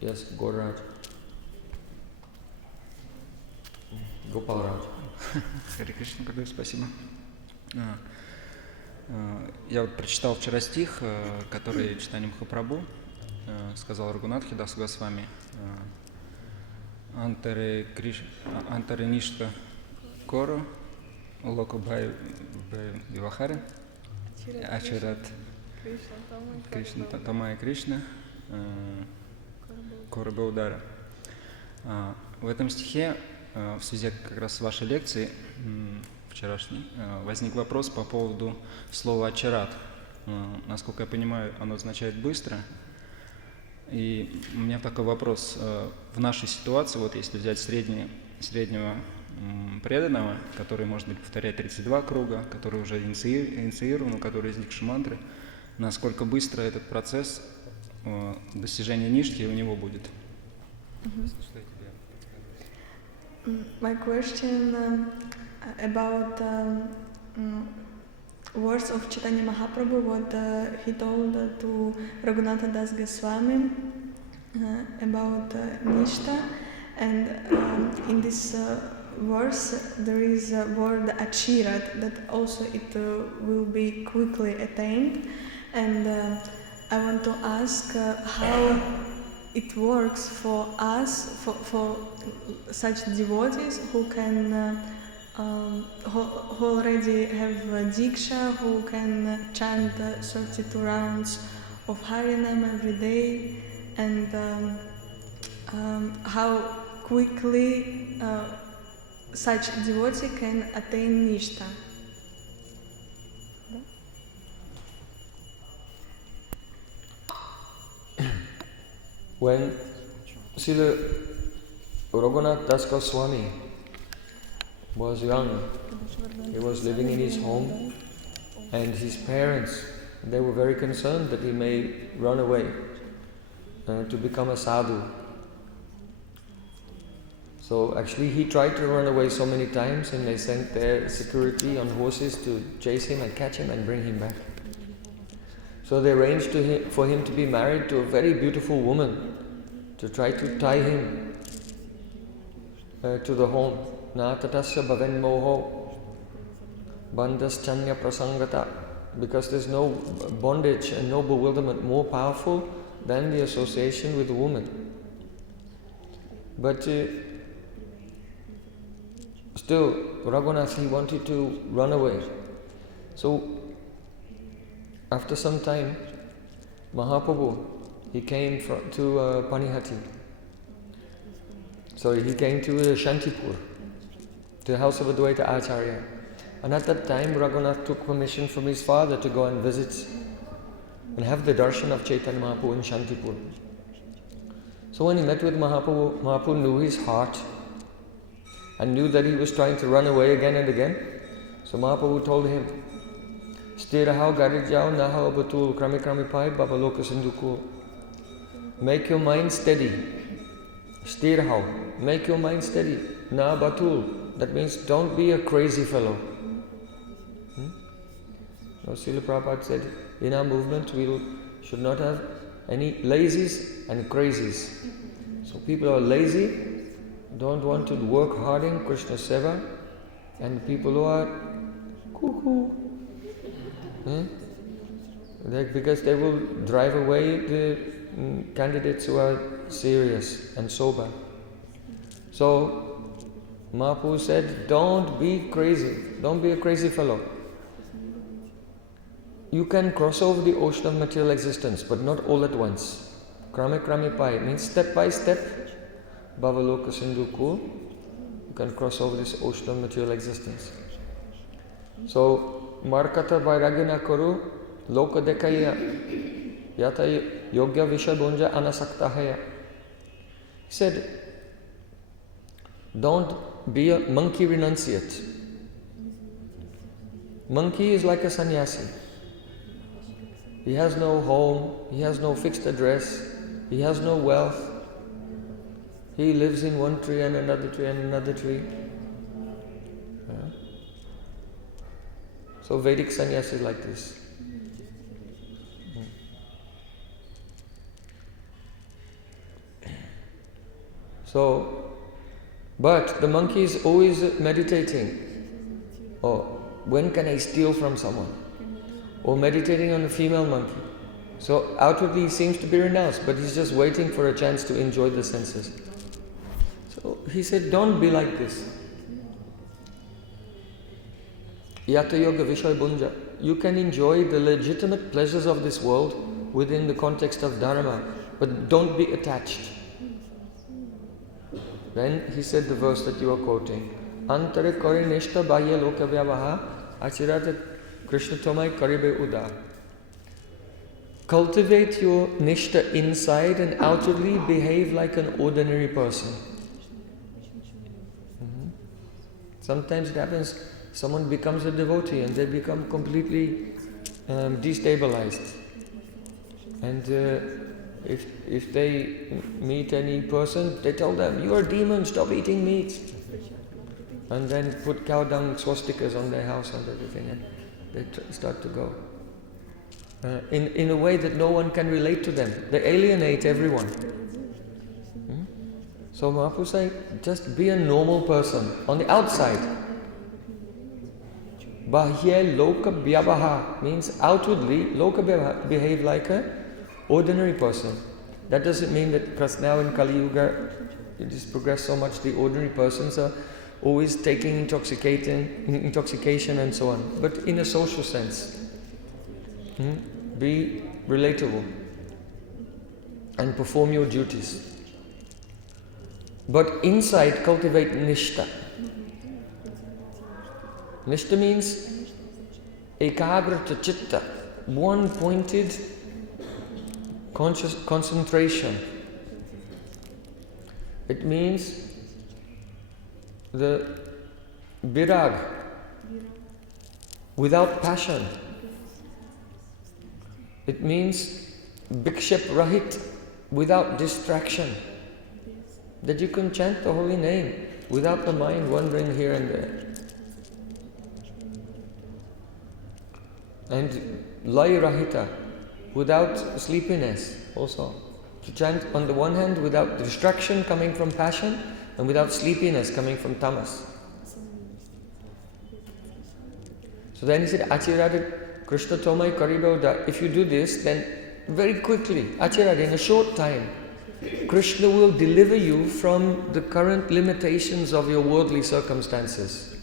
Yes, Gauraj. Gopalraj. Харе Кришна, Гурдев, спасибо. Я вот прочитал вчера стих, который читание Махапрабху сказал Рагунатхи Дас Госвами. Антаре nishtha коро локо бхай вивахаре ачарат Кришна Тамая Кришна Кора Баудара. В этом стихе, в связи как раз с вашей лекцией вчерашней, возник вопрос по поводу слова «ачарат». Насколько я понимаю, оно означает «быстро». И у меня такой вопрос. В нашей ситуации, вот если взять среднего преданного, который, может быть, повторяет 32 круга, который уже инициирован, у которого есть дикша-мантры, насколько быстро этот процесс достижения ништхи у него будет? My question about words of Chaitanya Mahaprabhu, what he told to Raghunath Das Goswami about nishtha, and in this verse there is a word achirat, that also it will be quickly attained, and I want to ask how it works for us, for such devotees who can who already have diksha, who can chant 32 rounds of Harinam every day, and how quickly such devotee can attain nishtha. When Srila Raghunath Das Goswami was young, he was living in his home, and his parents, they were very concerned that he may run away to become a sadhu. So actually he tried to run away so many times, and they sent their security on horses to chase him and catch him and bring him back. So they arranged for him to be married to a very beautiful woman, to try to tie him to the home. Na tatasya bhaven moho bandhaschanya prasangata. Because there's no bondage and no bewilderment more powerful than the association with a woman. But still, Raghunath, he wanted to run away. So after some time, Mahaprabhu, he came to Panihati. He came to Shantipur, to the house of Advaita Acharya. And at that time, Raghunath took permission from his father to go and visit and have the darshan of Chaitanya Mahaprabhu in Shantipur. So when he met with Mahaprabhu, Mahaprabhu knew his heart and knew that he was trying to run away again and again. So Mahaprabhu told him, Sthirahau garijau nahau batul krami krami pai babaloka sindukul. Make your mind steady. Sthirahau, make your mind steady. Na batul, that means don't be a crazy fellow. Now Srila Prabhupada said, in our movement we should not have any lazies and crazies. So people who are lazy, don't want to work hard in Krishna Seva, and people who are cuckoo, because they will drive away the candidates who are serious and sober. So Mahaprabhu said, don't be crazy, don't be a crazy fellow. You can cross over the ocean of material existence, but not all at once. Krame krame pai means step by step. Bhavaloka sindhu, you can cross over this ocean of material existence. So markata vairagya karu loka dekaya yata yogya vishadonja anasaktahaya. He said, don't be a monkey renunciate. Monkey is like a sannyasi. He has no home, he has no fixed address, he has no wealth. He lives in one tree and another tree and another tree. So Vedic sannyasi is like this. So, but the monkey is always meditating. Or when can I steal from someone? Or meditating on a female monkey. So outwardly he seems to be renounced, but he's just waiting for a chance to enjoy the senses. So he said, don't be like this. Yata yoga vishay bunja. You can enjoy the legitimate pleasures of this world within the context of dharma, but don't be attached. Then he said the verse that you are quoting. Antare kari nishtha bahya loka vyavaha achirata Krishna tomai karibe uda. Cultivate your nishtha inside and outwardly behave like an ordinary person. Sometimes it happens, someone becomes a devotee and they become completely destabilized. And if they meet any person, they tell them, you are a demon, stop eating meat. And then put cow dung swastikas on their house and everything, and they start to go. In a way that no one can relate to them. They alienate everyone. So Mahaprabhu said, just be a normal person on the outside. Bahya loka vyavaha means outwardly, loka vyavaha, behave like an ordinary person. That doesn't mean that, because now in Kali Yuga, it has progressed so much, the ordinary persons are always taking intoxication and so on. But in a social sense. Be relatable and perform your duties. But inside, cultivate nishtha. Nishtha means ekagrata chitta, one-pointed conscious concentration. It means the virag, without passion. It means bhikshap-rahit, without distraction. That you can chant the holy name without the mind wandering here and there. And lay-rahita, without sleepiness also. To chant on the one hand without distraction coming from passion and without sleepiness coming from tamas. So then he said, Achirada Krishna tomai kariboda. If you do this, then very quickly, Achirada, in a short time, Krishna will deliver you from the current limitations of your worldly circumstances.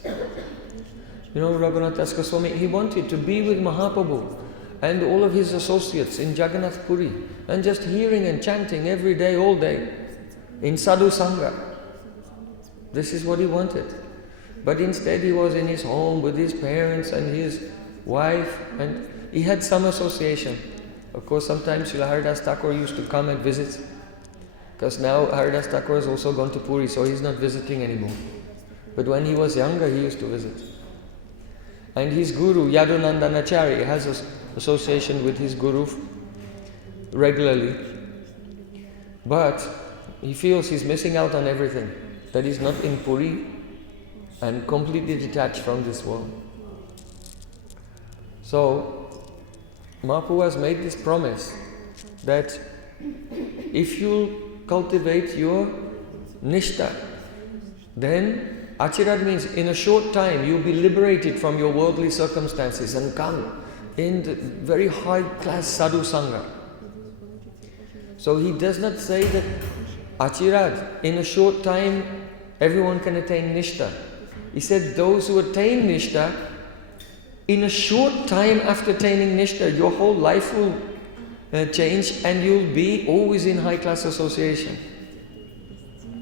You know, Raghunath Das Goswami, he wanted to be with Mahaprabhu and all of his associates in Jagannath Puri and just hearing and chanting every day, all day, in sadhu sangha. This is what he wanted. But instead he was in his home with his parents and his wife, and he had some association. Of course, sometimes Srila Haridas Thakur used to come and visit, because now Haridas Thakur has also gone to Puri, so he's not visiting anymore. But when he was younger, he used to visit. And his guru, Yadunandanacharya, has an association with his guru regularly. But he feels he's missing out on everything, that he's not in Puri and completely detached from this world. So, Mahaprabhu has made this promise that if you cultivate your nishtha, then achirad means in a short time you'll be liberated from your worldly circumstances and come in the very high-class sadhu sangha. So he does not say that achirad, in a short time everyone can attain nishtha. He said those who attain nishtha, in a short time after attaining nishtha, your whole life will change and you'll be always in high-class association.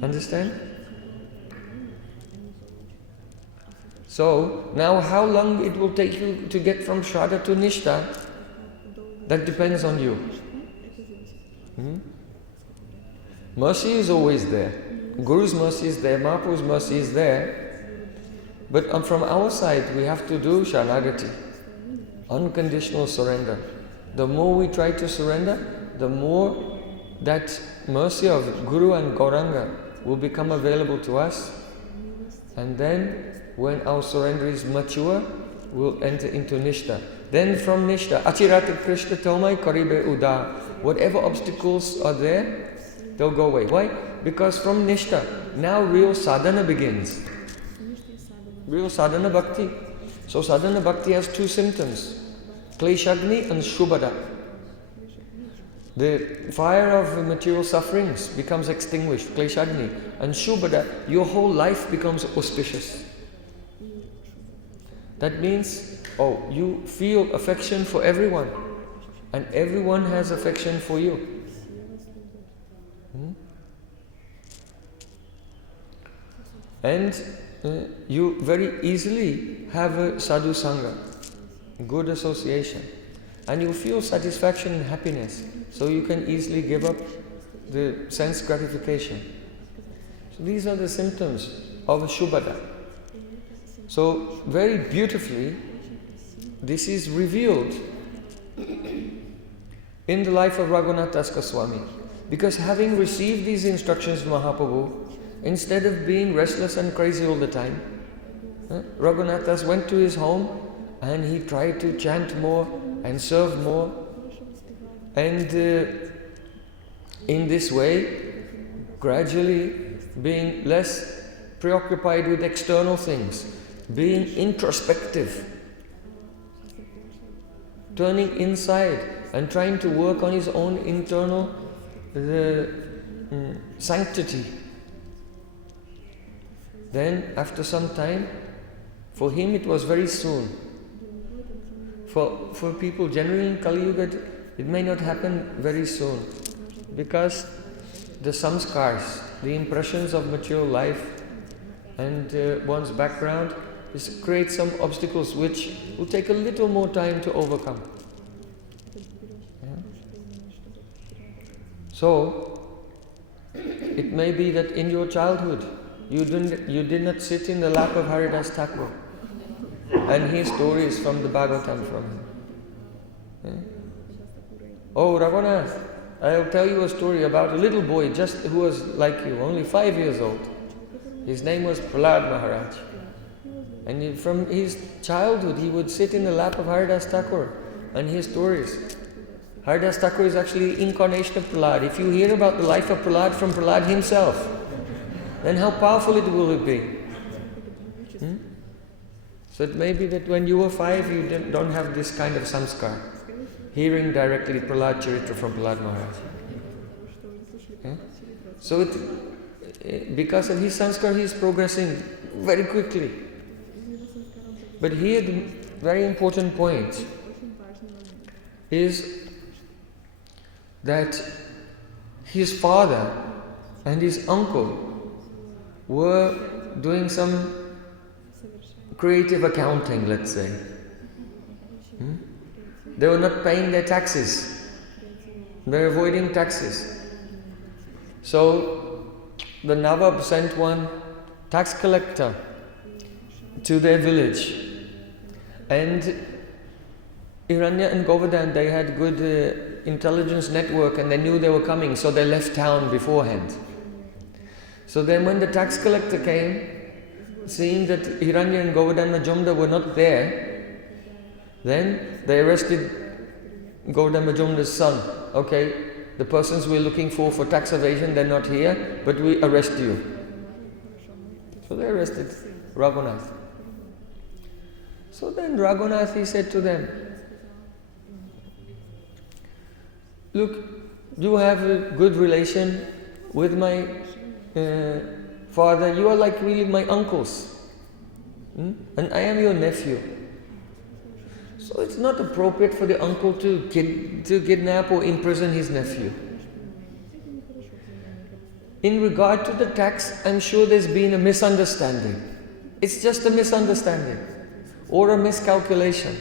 Understand? So, now how long it will take you to get from Shraddha to nishtha, that depends on you. Mercy is always there. Guru's mercy is there, Mahaprabhu's mercy is there. But from our side, we have to do sharanagati, unconditional surrender. The more we try to surrender, the more that mercy of Guru and Gauranga will become available to us. And then, when our surrender is mature, we'll enter into nishtha. Then from nishtha, achirata Krishna tomai karibe uda. Whatever obstacles are there, they'll go away. Why? Because from nishtha, now real sadhana begins. Real sadhana bhakti. So sadhana bhakti has two symptoms, kleshagni and shubhada. The fire of material sufferings becomes extinguished, kleshagni, and shubhada, your whole life becomes auspicious. That means, you feel affection for everyone, and everyone has affection for you. And you very easily have a sadhu sangha, good association, and you feel satisfaction and happiness, so you can easily give up the sense gratification. So these are the symptoms of a shubhada. So very beautifully, this is revealed in the life of Raghunath Das Goswami, because having received these instructions from Mahaprabhu, instead of being restless and crazy all the time, Raghunath Das went to his home and he tried to chant more and serve more, and in this way, gradually being less preoccupied with external things, being introspective, turning inside and trying to work on his own internal sanctity. Then after some time, for him it was very soon. For people generally in Kali Yuga, it may not happen very soon, because the samskars, the impressions of material life and one's background create some obstacles which will take a little more time to overcome. So, it may be that in your childhood, you did not sit in the lap of Haridas Thakur and hear stories from the Bhagavatam from him. Oh, Raghunath, I'll tell you a story about a little boy who was like you, only 5 years old. His name was Prahlad Maharaj. And from his childhood, he would sit in the lap of Haridas Thakur and hear stories. Haridas Thakur is actually the incarnation of Prahlad. If you hear about the life of Prahlad from Prahlad himself, then how powerful will it be? So it may be that when you were 5, you don't have this kind of samskara, hearing directly Prahlad Charitra from Prahlad Maharaj. So because of his samskara, he is progressing very quickly. But here the very important point is that his father and his uncle were doing some creative accounting, let's say. They were not paying their taxes. They were avoiding taxes. So the Nawab sent one tax collector to their village. And Hiranya and Govardhan, they had good intelligence network and they knew they were coming, so they left town beforehand. So then when the tax collector came, seeing that Hiranya and Govardhan Majumdar were not there, then they arrested Govardhan Majumdar's son. Okay, the persons we're looking for tax evasion, they're not here, but we arrest you. So they arrested Raghunath. So then Raghunath, he said to them, look, you have a good relation with my father, you are like really my uncles, and I am your nephew. So it's not appropriate for the uncle to kidnap or imprison his nephew. In regard to the tax, I'm sure there's been a misunderstanding. It's just a misunderstanding or a miscalculation.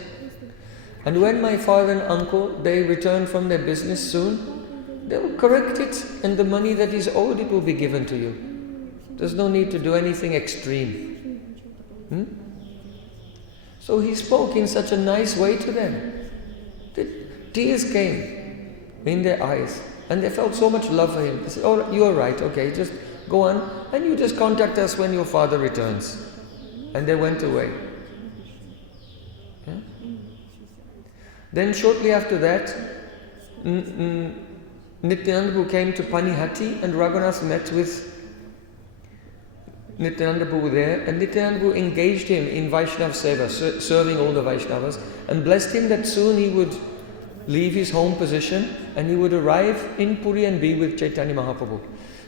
And when my father and uncle, they return from their business soon, they will correct it, and the money that is owed, it will be given to you. There's no need to do anything extreme. So he spoke in such a nice way to them that tears came in their eyes and they felt so much love for him. They said, oh, you are right, okay, just go on and you just contact us when your father returns. And they went away. Then shortly after that, Nityananda Prabhu came to Panihati and Raghunath met with Nityananda Prabhu there, and Nityananda Prabhu engaged him in Vaishnav Seva, serving all the Vaishnavas, and blessed him that soon he would leave his home position and he would arrive in Puri and be with Chaitanya Mahaprabhu.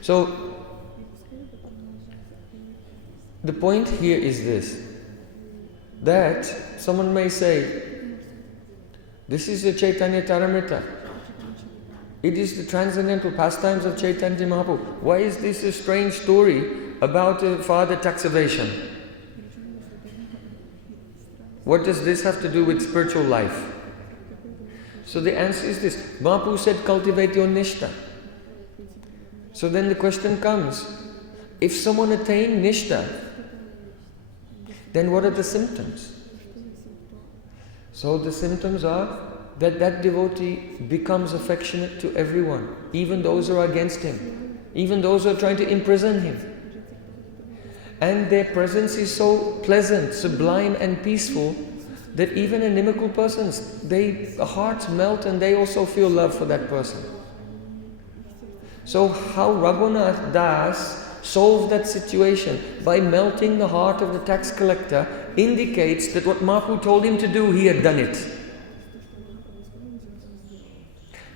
So, the point here is this, that someone may say, this is the Chaitanya Taramrita. It is the transcendental pastimes of Chaitanya Mahaprabhu. Why is this a strange story about a father tax evasion? What does this have to do with spiritual life? So the answer is this. Mahaprabhu said, cultivate your nishtha. So then the question comes, if someone attained nishtha, then what are the symptoms? So the symptoms are that that devotee becomes affectionate to everyone, even those who are against him, even those who are trying to imprison him. And their presence is so pleasant, sublime and peaceful that even inimical persons, their hearts melt and they also feel love for that person. So how Raghunath Das solved that situation by melting the heart of the tax collector indicates that what Mahaprabhu told him to do, he had done it.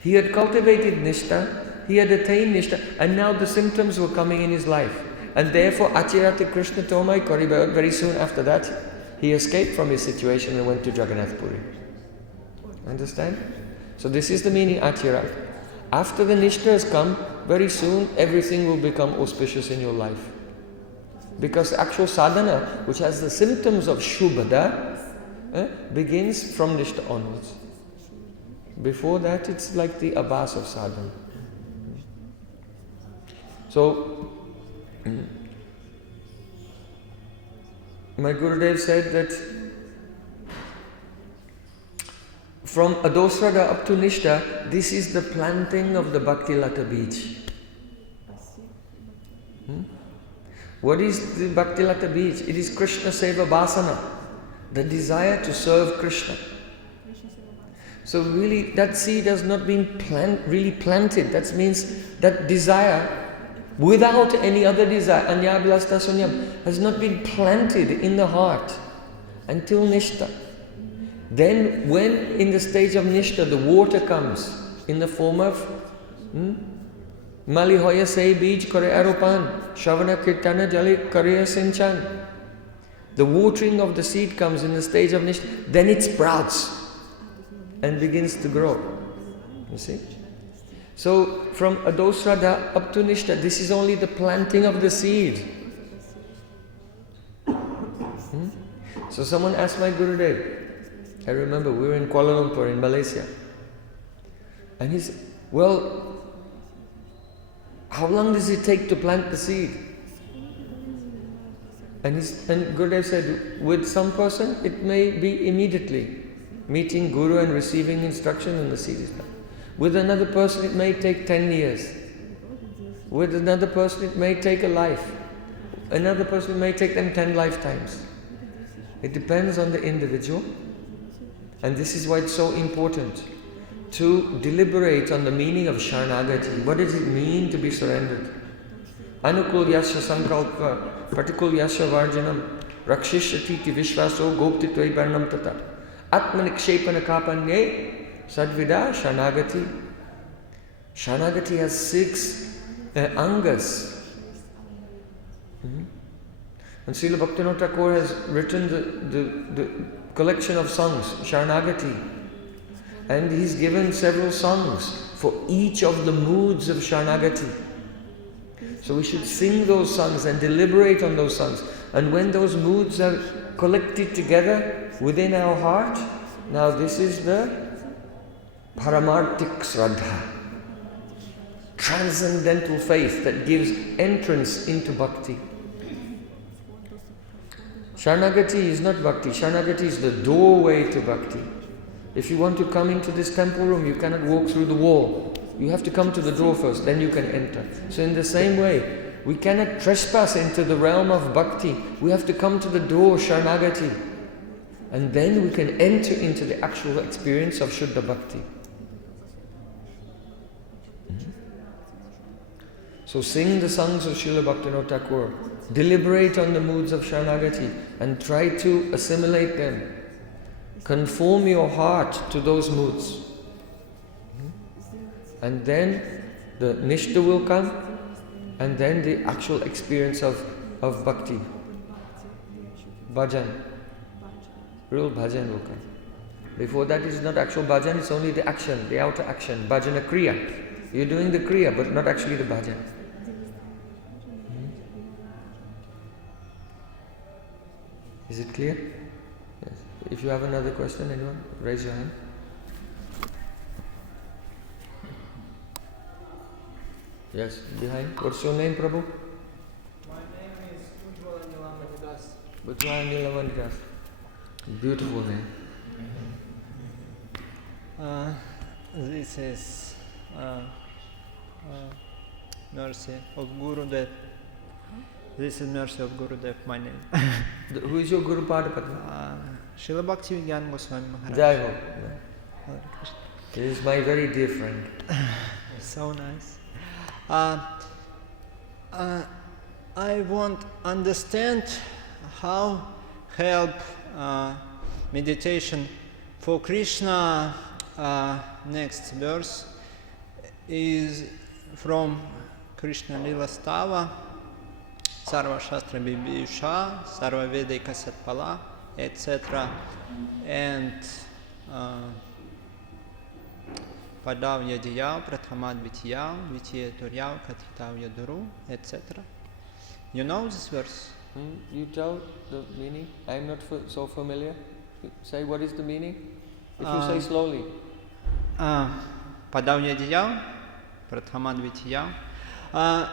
He had cultivated nishtha, he had attained nishtha, and now the symptoms were coming in his life. And therefore, Achirati Krishna Tomai Koribayot, very soon after that, he escaped from his situation and went to Jagannath Puri. Understand? So this is the meaning Achirat. After the nishtha has come, very soon everything will become auspicious in your life. Because actual sadhana, which has the symptoms of shubhada, begins from nishtha onwards. Before that, it's like the abhas of sadhana. So, my Gurudev said that from adosraga up to nishtha, this is the planting of the bhakti lata beach. What is the bhakti lata beach? It is Krishna seva bhasana, the desire to serve Krishna. So really, that seed has not been really planted. That means that desire, without any other desire, anyabhilasta sunyam, has not been planted in the heart until nishtha. Then when in the stage of nishtha the water comes in the form of Mali hoya say beej kare aropan, Shavana kirtana jali kare sinchan. The watering of the seed comes in the stage of nishtha, then it sprouts and begins to grow. You see? So from adosraga up to nishtha, this is only the planting of the seed. So someone asked my Gurudev, I remember we were in Kuala Lumpur in Malaysia, and he said, well, how long does it take to plant the seed? And Gurudev said, with some person it may be immediately, meeting Guru and receiving instruction, and the seed is planted. With another person it may take 10 years. With another person it may take a life. Another person it may take them 10 lifetimes. It depends on the individual. And this is why it's so important to deliberate on the meaning of sharanagati. What does it mean to be surrendered? Anukul yasya sankalpa, pratikul yasya varjanam, rakshishyati ti vishvaso goptitve varnam tata, atmanikshepana kapanye sadvida sharanagati. Sharanagati has 6 angas. And Srila Bhaktivinoda Thakur has written the collection of songs, Sharanagati. And he's given several songs for each of the moods of Sharanagati. So we should sing those songs and deliberate on those songs. And when those moods are collected together within our heart, now this is the Paramartik Shraddha, transcendental faith that gives entrance into bhakti. Sharanagati is not bhakti. Sharanagati is the doorway to bhakti. If you want to come into this temple room, you cannot walk through the wall. You have to come to the door first, then you can enter. So in the same way, we cannot trespass into the realm of bhakti. We have to come to the door, Sharanagati. And then we can enter into the actual experience of Shuddha Bhakti. So sing the songs of Srila Bhaktivinoda Thakur, deliberate on the moods of sharanagati and try to assimilate them. Conform your heart to those moods. And then the nishtha will come, and then the actual experience of bhakti. Bhajan. Real bhajan will come. Before that is not actual bhajan, it's only the action, the outer action. Bhajana kriya. You're doing the kriya, but not actually the bhajan. Is it clear? Yes. If you have another question, anyone, raise your hand. Yes, behind. What's your name, Prabhu? My name is Raghunath Das. Raghunath Das. Beautiful name. This is mercy of Gurudev. This is mercy of Gurudev, my name. Who is your Guru Padapatma? Srila Bhaktivedanta Goswami Maharaj. Jai Ho. Hare Krishna. He is my very dear friend. So nice. I want understand how help meditation for Krishna. Next verse is from Krishna Lila Stava, Sarva Shastra Bibhisha, Sarva Vedika Satpala, etc. And Padav Yadiyav, Prathamad Vityav, Vitya Turyav, Kathitav Yaduru, etc. You know this verse? You tell the meaning. I am not so familiar. Say what is the meaning? If you say slowly. Padav Yadiyav, Prathamad Vityav.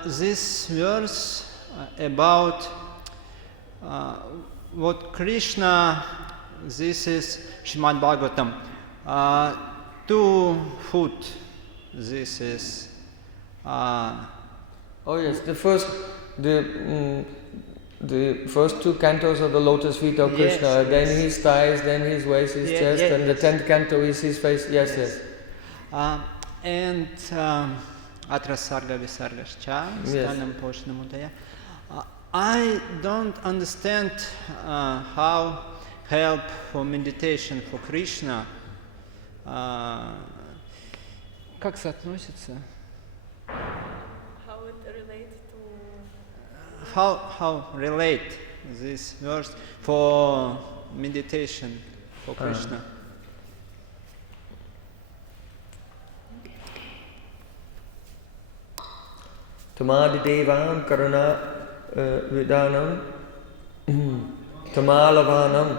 This verse about what Krishna, this is Shrimad Bhagavatam. 2 foot, this is Oh yes, the first 2 cantos are the lotus feet of Krishna, yes, then yes. his thighs, then his waist, his chest, and the 10th canto is his face. Yes, yes. And Atra Sarga Visargascha, Stanam Poshnam Udaya. I don't understand how help for meditation for Krishna. Как соотносится? How it relates to... How relate this verse for meditation for Krishna? Tamadi devam karuna vidanam tamalavanam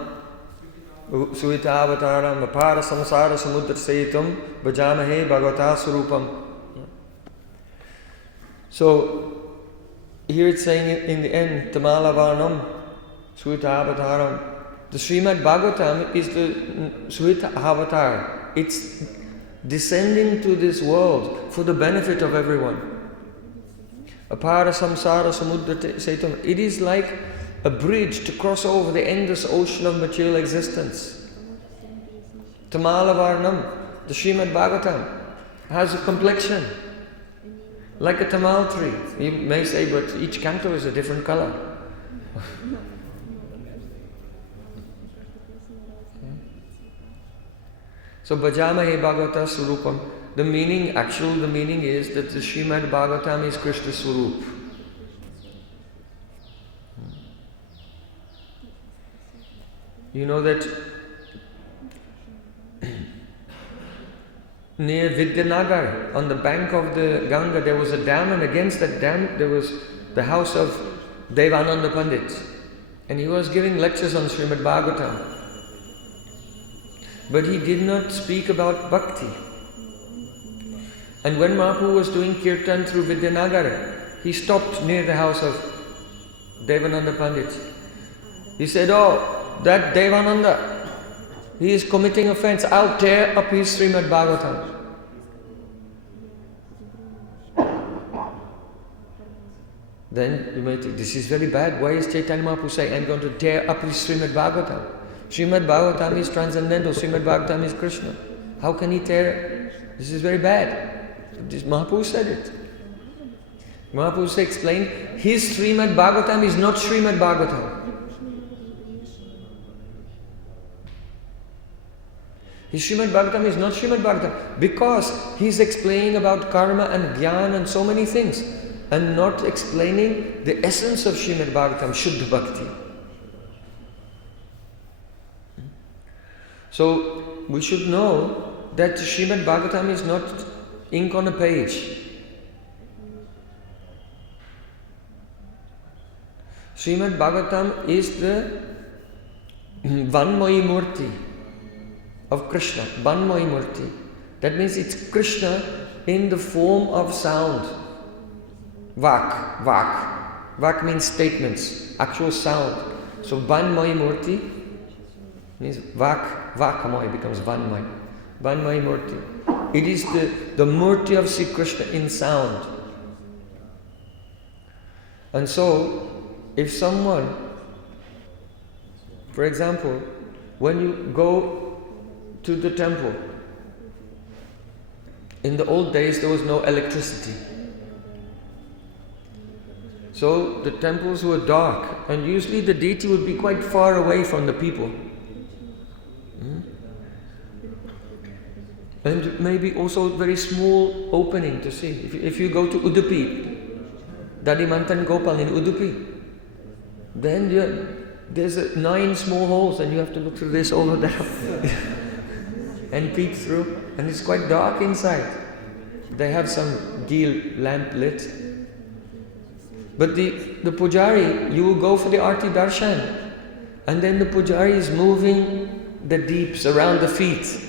suitavataram apara samsara samudra saitam bhajamahe bhagavata surupam. So here it's saying in the end, tamalavanam suitavataram. The Shrimad Bhagavatam is the Suita avatar. It's descending to this world for the benefit of everyone. Apara samsara samudra saitam. It is like a bridge to cross over the endless ocean of material existence. Tamalavarnam, the Shrimad Bhagavatam, has a complexion like a tamal tree. You may say, but each canto is a different color. So bhajamahe bhagavata surupam. The meaning is that the Shrimad Bhagavatam is Krishna Swarup. You know that near Vidyanagar, on the bank of the Ganga, there was a dam, and against that dam there was the house of Devananda Pandit. And he was giving lectures on Shrimad Bhagavatam. But he did not speak about bhakti. And when Mahaprabhu was doing kirtan through Vidyanagar, he stopped near the house of Devananda Pandit. He said, "Oh, that Devananda, he is committing offense. I'll tear up his Shrimad Bhagavatam." Then you might think, this is very bad. Why is Chaitanya Mahaprabhu saying, I'm going to tear up his Shrimad Bhagavatam? Shrimad Bhagavatam is transcendental. Shrimad Bhagavatam is Krishna. How can he tear it? This is very bad. This Mahaprabhu said it. Mahaprabhu explained, his Shrimad Bhagavatam is not Shrimad Bhagavatam. His Shrimad Bhagavatam is not Shrimad Bhagavatam because he's explaining about karma and jnana and so many things and not explaining the essence of Shrimad Bhagavatam, Shuddha Bhakti. So we should know that Shrimad Bhagavatam is not ink on a page. Shrimad Bhagavatam is the Vanmoyi Murti of Krishna, Vanmoyi Murti. That means it's Krishna in the form of sound. Vak, Vak. Vak means statements, actual sound. So Vanmoyi Murti means Vak, Vakamoy becomes Vanmoyi. Vanmoyi Murti. It is the Murti of Sri Krishna in sound. And so, if someone, for example, when you go to the temple, in the old days there was no electricity. So the temples were dark and usually the deity would be quite far away from the people. And maybe also very small opening to see. If you go to Udupi, Dadimantan Gopal in Udupi, then there's 9 small holes and you have to look through this over there and peek through, and it's quite dark inside. They have some ghee lamp lit. But the pujari, you will go for the arti darshan, and then the pujari is moving the deeps around the feet,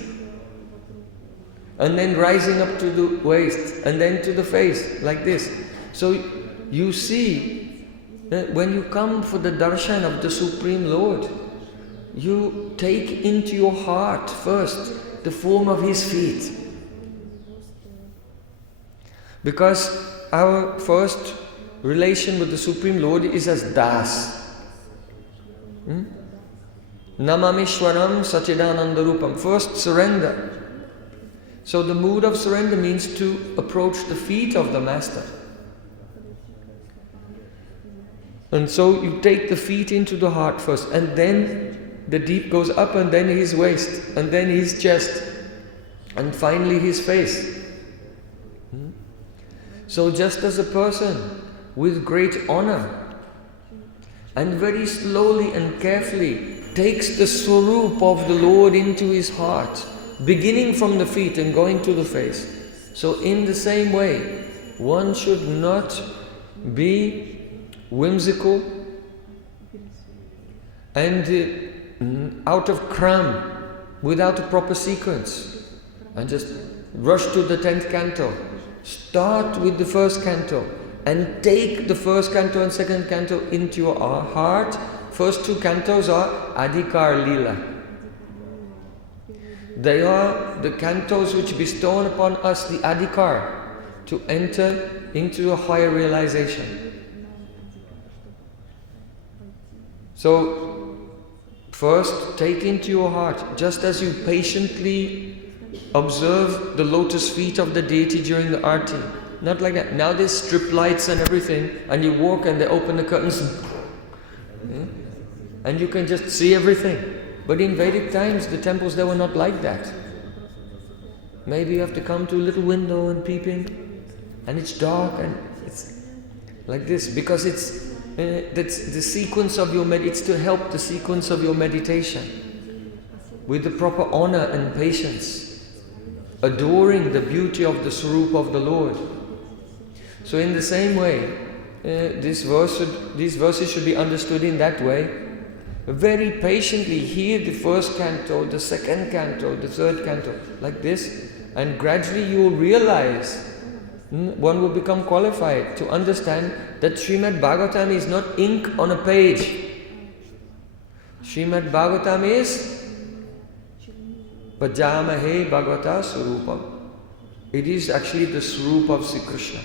and then rising up to the waist, and then to the face, like this. So you see, when you come for the darshan of the Supreme Lord, you take into your heart first the form of His feet. Because our first relation with the Supreme Lord is as das. Namamishwaram sachidanandarupam. First, surrender. So the mood of surrender means to approach the feet of the Master. And so you take the feet into the heart first, and then the deep goes up, and then his waist, and then his chest, and finally his face. So just as a person with great honor and very slowly and carefully takes the swarup of the Lord into his heart, beginning from the feet and going to the face, so in the same way, one should not be whimsical and out of cram, without a proper sequence, and just rush to the 10th canto. Start with the first canto and take the first canto and second canto into your heart. First 2 cantos are Adhikar Lila. They are the cantos which bestow upon us the Adhikar to enter into a higher realization. So, first take into your heart, just as you patiently observe the lotus feet of the deity during the arti. Not like that. Now there's strip lights and everything, and you walk and they open the curtains, and you can just see everything. But in Vedic times, the temples, they were not like that. Maybe you have to come to a little window and peeping, and it's dark and it's like this, because that's the sequence of your it's to help the sequence of your meditation with the proper honor and patience, adoring the beauty of the Swarup of the Lord. So in the same way, these verses should be understood in that way. Very patiently hear the first canto, the second canto, the third canto, like this, and gradually you will realize, one will become qualified to understand that Shrimad Bhagavatam is not ink on a page. Shrimad Bhagavatam is Bhajamahe Bhagavata Swarupam. It is actually the Swarup of Sri Krishna.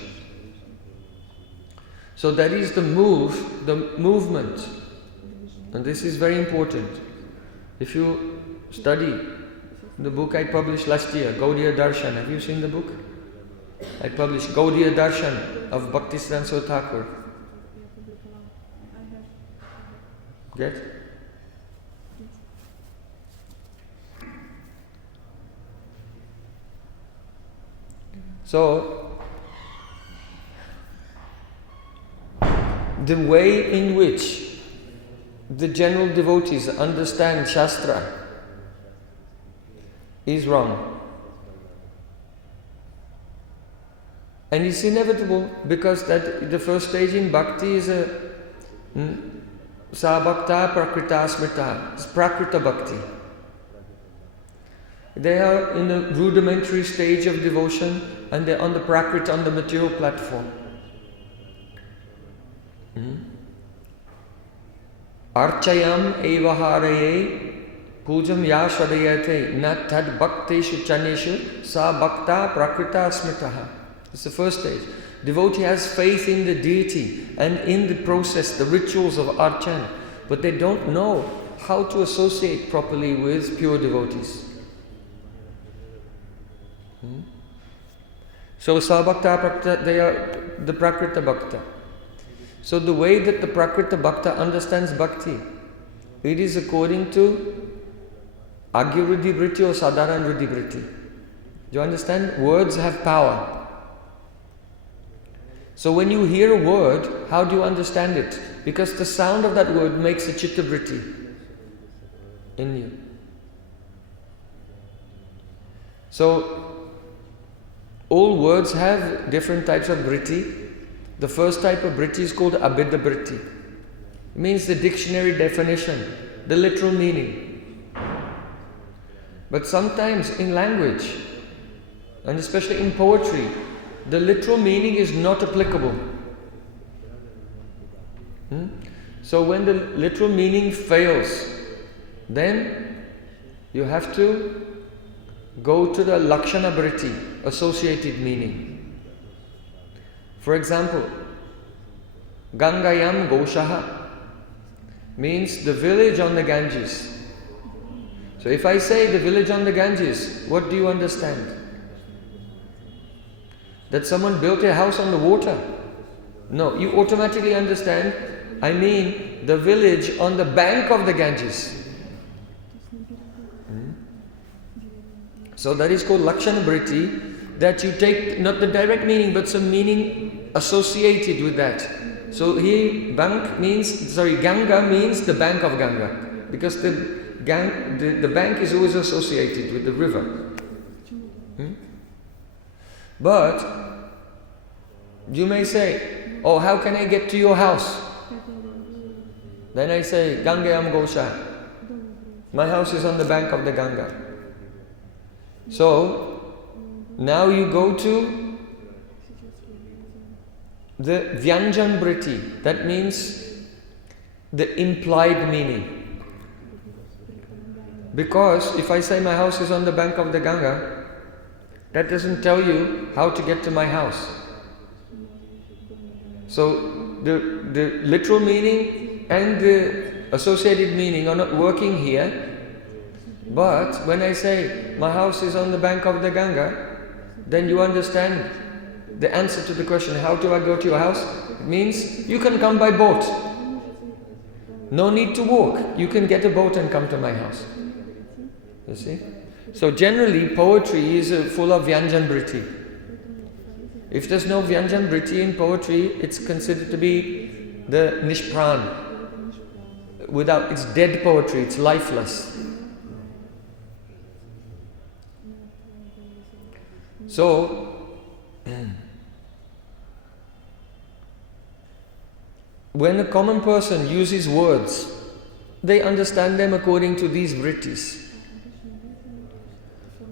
So that is the movement. And this is very important. If you study the book I published last year, Gaudiya Darshan, have you seen the book? I published Gaudiya Darshan of Bhaktisiddhanta Thakur. Get? So, the way in which the general devotees understand Shastra is wrong. And it's inevitable because that the first stage in bhakti is a sa bhakta prakrita smrita. It's prakrita bhakti. They are in a rudimentary stage of devotion and they're on the prakrita, on the material platform. Archayam evaharaye pujam ya shradayate nat tad bhakteshu chaneshu sa bhakta prakrita smritaha. It's the first stage. Devotee has faith in the deity and in the process, the rituals of archan, but they don't know how to associate properly with pure devotees. So Sabhakta Prakrita, they are the Prakrita Bhakta. So the way that the Prakrita Bhakta understands bhakti, it is according to Agya vidvat-bhṛti or Sadharana vidvat-bhṛti. Do you understand? Words have power. So when you hear a word, how do you understand it? Because the sound of that word makes a chitta-vritti in you. So all words have different types of vritti. The first type of vritti is called vidvat-bhṛti. It means the dictionary definition, the literal meaning. But sometimes in language, and especially in poetry, the literal meaning is not applicable. So when the literal meaning fails, then you have to go to the lakshana vritti, associated meaning. For example, Gangayam Goshaha means the village on the Ganges. So if I say the village on the Ganges, what do you understand? That someone built a house on the water? No, you automatically understand, I mean the village on the bank of the Ganges. So that is called Lakshana Vritti, that you take not the direct meaning but some meaning associated with that. So here Ganga means the bank of Ganga, because the bank is always associated with the river. But you may say, oh, how can I get to your house? Then I say, Gangayam Gosha. My house is on the bank of the Ganga. So, now you go to the Vyanjan Vritti. That means the implied meaning. Because if I say my house is on the bank of the Ganga, that doesn't tell you how to get to my house. So the literal meaning and the associated meaning are not working here. But when I say my house is on the bank of the Ganga, then you understand the answer to the question, how do I go to your house? It means you can come by boat. No need to walk. You can get a boat and come to my house. You see? So generally poetry is full of Vyanjan Vritti. If there's no Vyanjan Vritti in poetry, it's considered to be the nishpran. It's dead poetry, it's lifeless. So, when a common person uses words, they understand them according to these vrittis.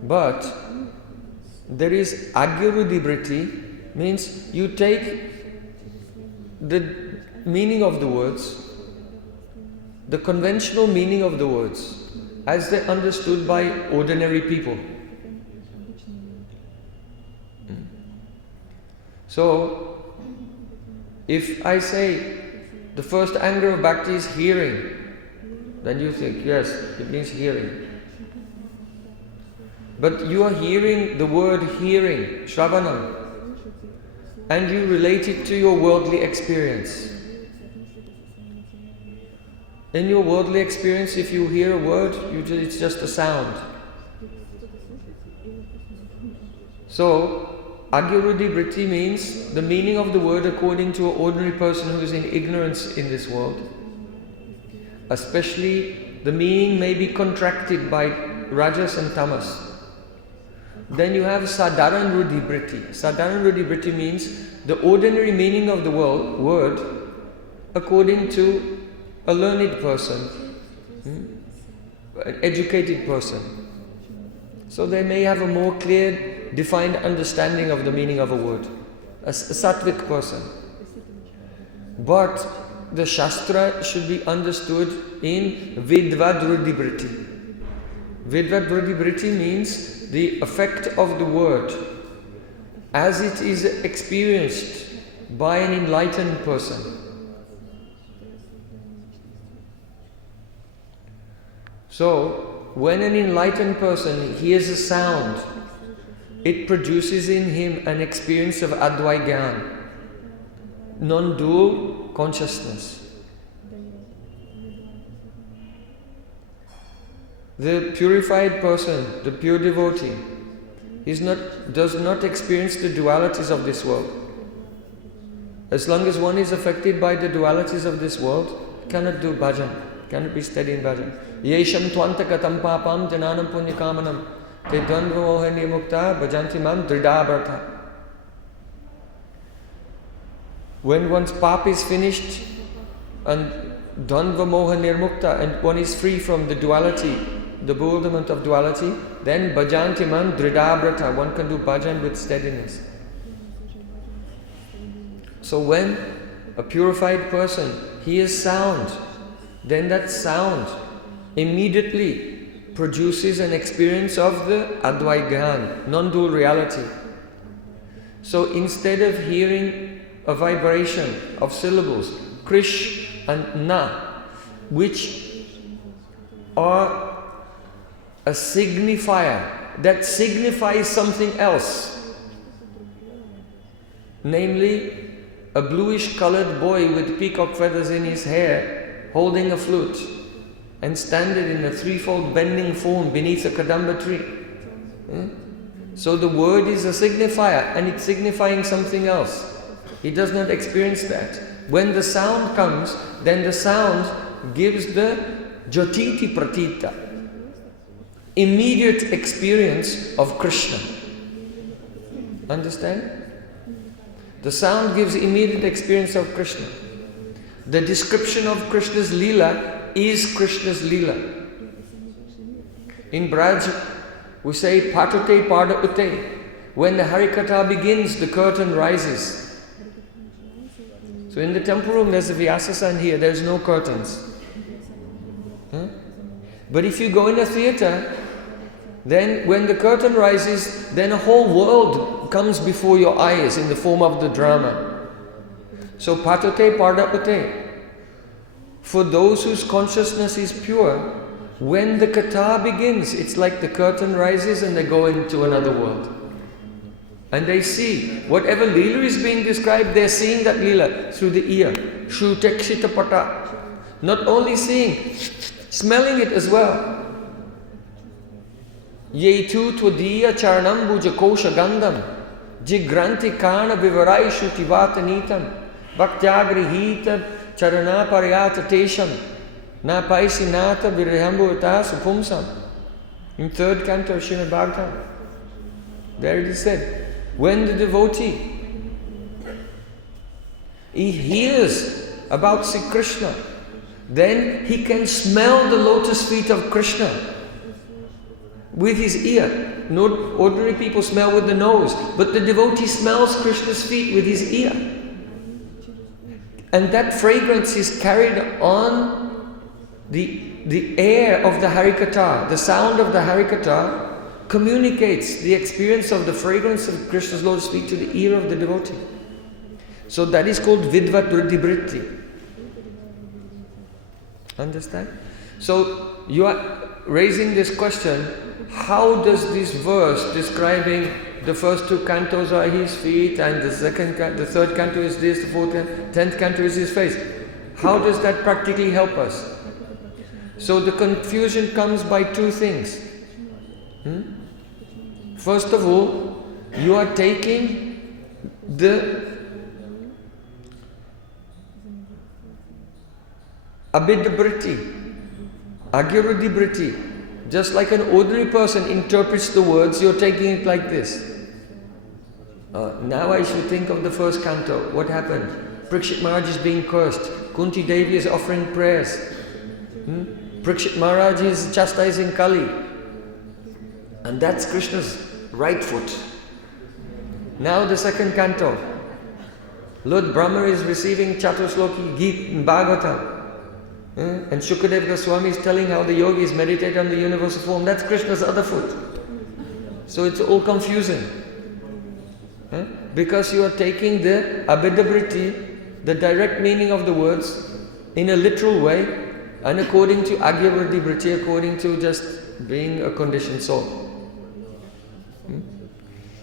But there is Agya vidvat-bhṛti, means you take the meaning of the words, the conventional meaning of the words, as they're understood by ordinary people. So, if I say the first anger of bhakti is hearing, then you think, yes, it means hearing. But you are hearing the word hearing, śravaṇam. and you relate it to your worldly experience. In your worldly experience, if you hear a word, it's just a sound. So, vidvat-bhṛti means the meaning of the word according to an ordinary person who is in ignorance in this world. Especially, the meaning may be contracted by rajas and tamas. Then you have vidvat-bhṛti. Vidvat-bhṛti means the ordinary meaning of the word according to a learned person, an educated person. So they may have a more clear, defined understanding of the meaning of a word. A sattvic person. But the Shastra should be understood in vidvat-bhṛti. Vidvat-bhṛti means the effect of the word as it is experienced by an enlightened person. So, when an enlightened person hears a sound, it produces in him an experience of advaita, non-dual consciousness. The purified person, the pure devotee, does not experience the dualities of this world. As long as one is affected by the dualities of this world, cannot do bhajan, cannot be steady in bhajan. Yesham tvantakatam papam jananam punyakamanam te dvandva moha nirmukta bhajanti mam vidvat-bhṛti. When one's pap is finished and dvandva moha nirmukta and one is free from the duality, the bewilderment of duality, then bhajanti mam vidvat-bhṛti, one can do bhajan with steadiness. So when a purified person hears sound, then that sound immediately produces an experience of the advaita, non-dual reality. So instead of hearing a vibration of syllables, krish and na, which are a signifier that signifies something else, namely a bluish colored boy with peacock feathers in his hair holding a flute and standing in a threefold bending form beneath a kadamba tree. So the word is a signifier and it's signifying something else. He does not experience that. When the sound comes, then the sound gives the jyotiti pratita, immediate experience of Krishna. Understand? The sound gives immediate experience of Krishna. The description of Krishna's Leela is Krishna's Leela. In Braj, we say patate pada ute. When the Harikatha begins, the curtain rises. So in the temple room, there's a Vyasasana here, there's no curtains. But if you go in a theatre, then when the curtain rises, then a whole world comes before your eyes in the form of the drama. So patate pada ute. For those whose consciousness is pure, when the katha begins, it's like the curtain rises and they go into another world. And they see, whatever Leela is being described, they're seeing that Leela through the ear. Shrutekshita pata. Not only seeing, smelling it as well. Yetu tvadiya charanam bhuja kosha gandham jigranti kana vivaraishu tivatanitam bhaktyagrihitam charana paryata tesham na paisinata virhambuta supumsam. In 3rd canto of Shrimad Bhagavatam, there it is said, when the devotee he hears about Sri Krishna, then he can smell the lotus feet of Krishna with his ear. No ordinary people smell with the nose, but the devotee smells Krishna's feet with his ear. And that fragrance is carried on the air of the Harikatha. The sound of the Harikatha communicates the experience of the fragrance of Krishna's lotus feet to the ear of the devotee. So that is called vidvat-bhṛti. Understand? So you are raising this question, how does this verse describing the first 2 cantos are his feet, and the third canto is this, the fourth, 10th canto is his face. How does that practically help us? So the confusion comes by 2 things. First of all, you are taking the vidvat-bhṛti, bhajan, just like an ordinary person interprets the words, you're taking it like this. Now I should think of the first canto. What happened? Parikshit Maharaj is being cursed. Kunti Devi is offering prayers. Parikshit Maharaj is chastising Kali. And that's Krishna's right foot. Now the second canto. Lord Brahma is receiving Chatusloki Geet in Bhagavatam. And Shukadeva Goswami is telling how the yogis meditate on the universal form. That's Krishna's other foot. So it's all confusing. Because you are taking the vidvat-bhṛti, the direct meaning of the words, in a literal way, and according to vidvat-bhṛti, according to just being a conditioned soul.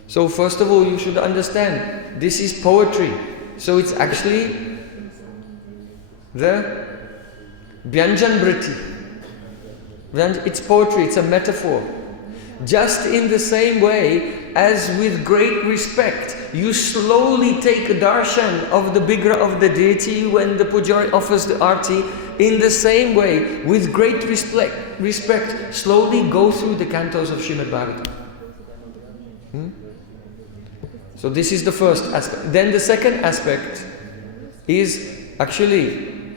So first of all, you should understand, this is poetry. So it's actually the vyajan-bhṛti. It's poetry, it's a metaphor. Just in the same way as with great respect, you slowly take a darshan of the Vigraha of the deity when the pujari offers the arti. In the same way, with great respect, slowly go through the cantos of Shrimad Bhagavatam. So this is the first aspect. Then the second aspect is actually,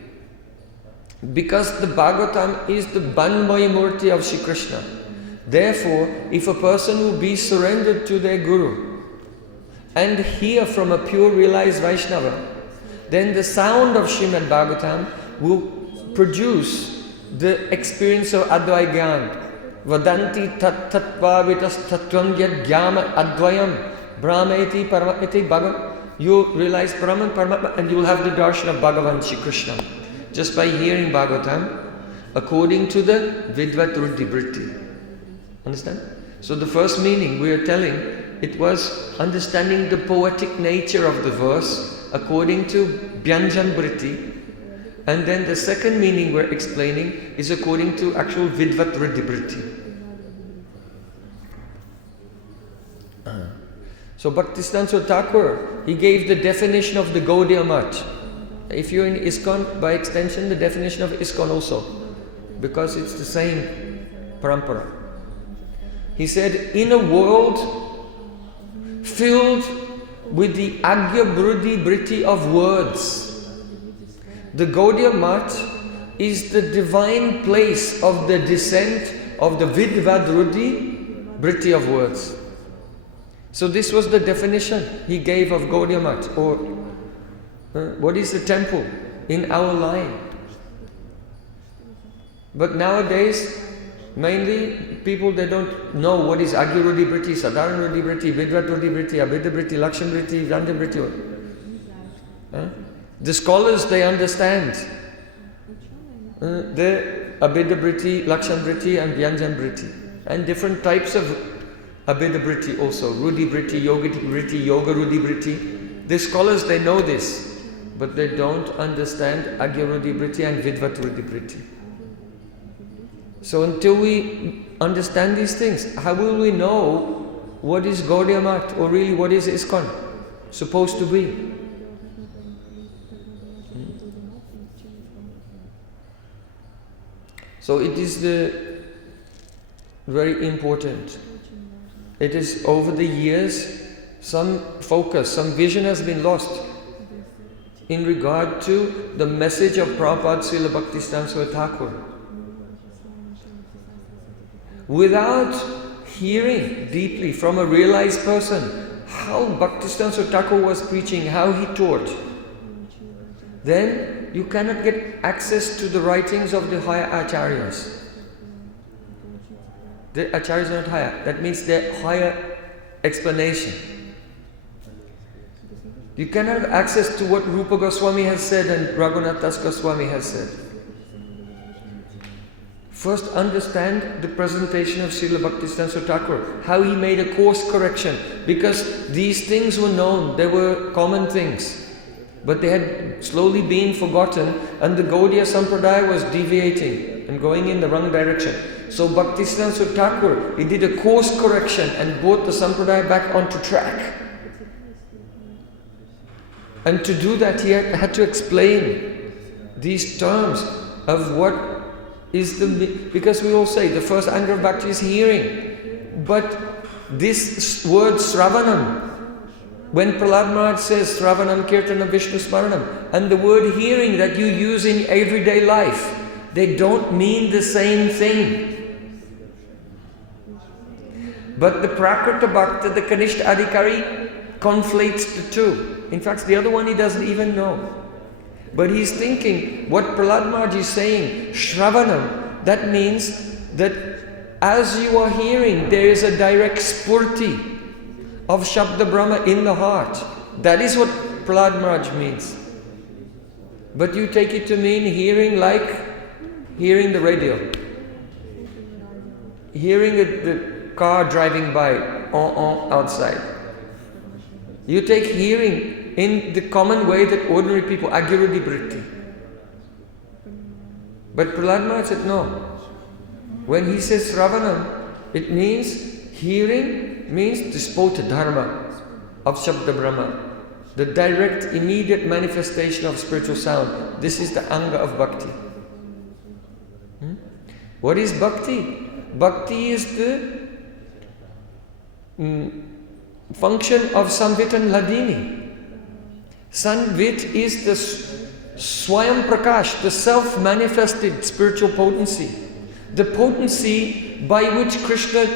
because the Bhagavatam is the Banmaya Murti of Shri Krishna. Therefore, if a person will be surrendered to their Guru and hear from a pure realized Vaishnava, then the sound of Shrimad Bhagavatam will produce the experience of Advai Gyan. Vadanti tat tattva vitas tattvam yad gyama advayam brahmeti paramatmeti bhagavan. You realize Brahman, Paramatma, and you will have the darshan of Bhagavan Shri Krishna just by hearing Bhagavatam according to the vidvat-bhṛti. Understand? So the first meaning we are telling, it was understanding the poetic nature of the verse according to vyajan-bhṛti. And then the second meaning we're explaining is according to actual vidvat-bhṛti. So Bhaktisiddhanta Thakur, he gave the definition of the Gaudiya Math. If you're in ISKCON, by extension the definition of ISKCON also, because it's the same parampara. He said, in a world filled with the vidvat-bhṛti of words, the Gaudiya Math is the divine place of the descent of the vidvat-bhṛti of words. So this was the definition he gave of Gaudiya Math, or what is the temple in our line. But nowadays, mainly people, they don't know what is vidvat-bhṛti, sharanagati, vidvat-bhṛti, abhidha-bhṛti, lakshan-bhṛti, vyanja-bhṛti. The scholars, they understand the abhidha-bhṛti, lakshan-bhṛti and vyanjan-bhṛti, and different types of abhidha-bhṛti also, rudhi-bhṛti, yoga-bhṛti, yoga-rudhi-bhṛti. The scholars, they know this, but they don't understand agya-rudhi-bhṛti and vidvat-bhṛti. So until we understand these things, how will we know what is Gaudiya Math, or really what is ISKCON supposed to be? So it is very important. It is over the years, some focus, some vision has been lost in regard to the message of Prabhupada Srila Bhaktisiddhanta Thakur. Without hearing deeply from a realized person how Bhaktisiddhanta Thakur was preaching, how he taught, then you cannot get access to the writings of the higher acharyas. The acharyas are not higher. That means they're higher explanation. You cannot have access to what Rupa Goswami has said and Raghunath Das Goswami has said. First understand the presentation of Srila Bhaktisiddhanta Thakur, how he made a course correction, because these things were known, they were common things, but they had slowly been forgotten, and the Gaudiya Sampradaya was deviating and going in the wrong direction. So Bhaktisiddhanta Thakur, he did a course correction and brought the Sampradaya back onto track. And to do that, he had to explain these terms of what is because we all say the first anger of bhakti is hearing. But this word śravaṇam, when Prahlad Maharaj says śravaṇam kirtanam Vishnu smaranam, and the word hearing that you use in everyday life, they don't mean the same thing. But the Prakrita Bhakta, the Kanishta Adhikari, conflates the two. In fact, the other one he doesn't even know. But he's thinking, what Prahlad Maharaj is saying, śravaṇam, that means that as you are hearing, there is a direct spurti of Shabda Brahma in the heart. That is what Prahlad Maharaj means. But you take it to mean hearing like hearing the radio, hearing the car driving by outside. You take hearing in the common way that ordinary people, vidvat-bhṛti. But Prahlad Maharaj said no. When he says śravaṇam, it means hearing means dispota dharma of Shabda Brahma, the direct, immediate manifestation of spiritual sound. This is the anga of bhakti. What is bhakti? Bhakti is the function of Samvit and Hladini. Samvit is the Swayam Prakash, the self-manifested spiritual potency. The potency by which Krishna